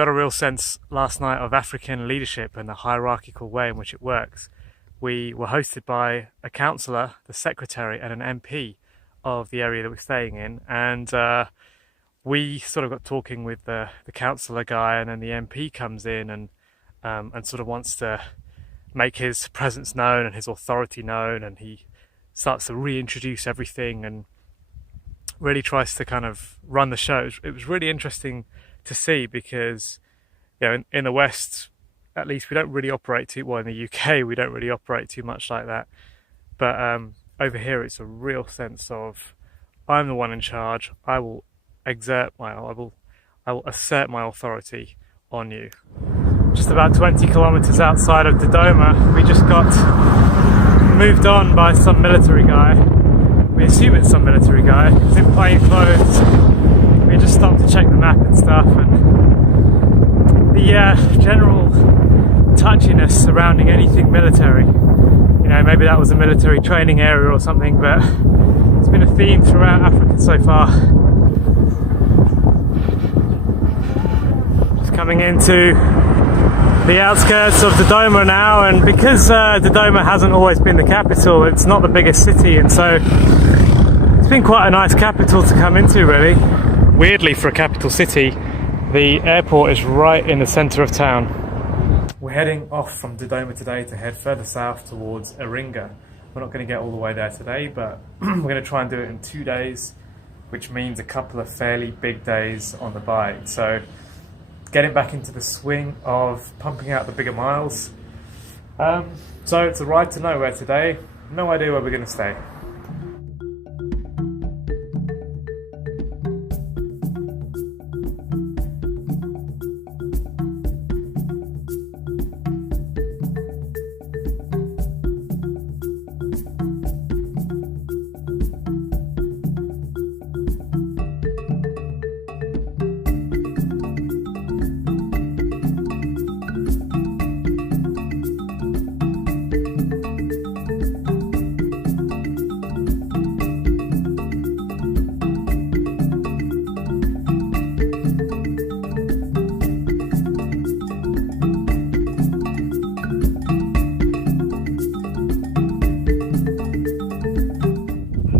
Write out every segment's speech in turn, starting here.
got a real sense last night of African leadership and the hierarchical way in which it works. We were hosted by a councillor, the secretary, and an MP of the area that we're staying in, and we sort of got talking with the councillor guy, and then the MP comes in and sort of wants to make his presence known and his authority known, and he starts to reintroduce everything and really tries to kind of run the show. It was really interesting to see because, you know, in the West, at least we don't really operate too well. In the UK, we don't really operate too much like that. But over here, it's a real sense of I'm the one in charge. I will assert my authority on you. Just about 20 kilometers outside of Dodoma, we just got moved on by some military guy. We assume it's some military guy. He's in plain clothes. We just stopped to check the map and stuff, and the general touchiness surrounding anything military. You know, maybe that was a military training area or something, but it's been a theme throughout Africa so far. Just coming into the outskirts of Dodoma now, and because Dodoma hasn't always been the capital, it's not the biggest city, and so it's been quite a nice capital to come into, really. Weirdly, for a capital city, the airport is right in the centre of town. We're heading off from Dodoma today to head further south towards Iringa. We're not going to get all the way there today, but we're going to try and do it in 2 days, which means a couple of fairly big days on the bike. So getting back into the swing of pumping out the bigger miles. So it's a ride to nowhere today. No idea where we're going to stay.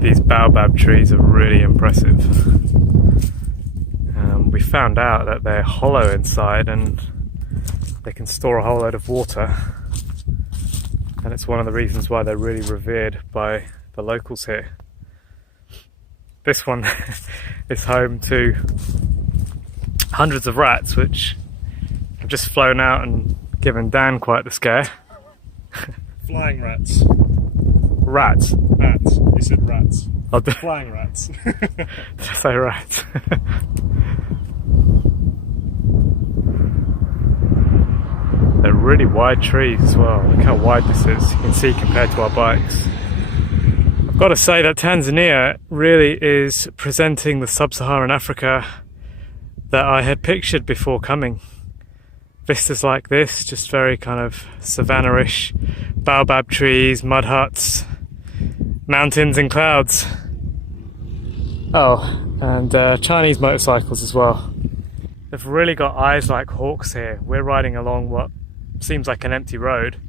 These baobab trees are really impressive. We found out that they're hollow inside and they can store a whole load of water, and it's one of the reasons why they're really revered by the locals here. This one is home to hundreds of rats, which have just flown out and given Dan quite the scare. Flying rats. Rats? Rats. You said rats. I'll do. Flying rats. Did I say rats? They're really wide trees as well. Look how wide this is. You can see compared to our bikes. I've got to say that Tanzania really is presenting the sub-Saharan Africa that I had pictured before coming. Vistas like this, just very kind of savanna-ish, baobab trees, mud huts, mountains and clouds. Oh, and Chinese motorcycles as well. They've really got eyes like hawks here. We're riding along what seems like an empty road,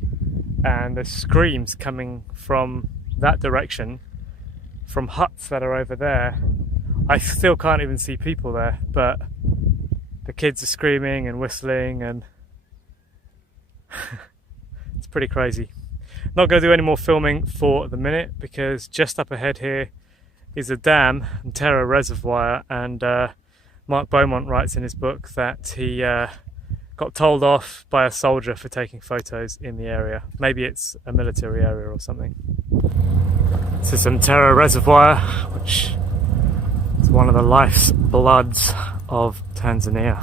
and there's screams coming from that direction, from huts that are over there. I still can't even see people there, but the kids are screaming and whistling, and it's pretty crazy. Not going to do any more filming for the minute, because just up ahead here is a dam and Terra Reservoir, and Mark Beaumont writes in his book that he got told off by a soldier for taking photos in the area. Maybe it's a military area or something. This is Terra Reservoir, which is one of the life's bloods of Tanzania.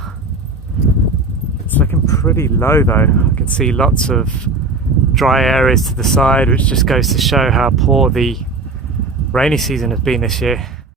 It's looking pretty low though. I can see lots of dry areas to the side, which just goes to show how poor the rainy season has been this year.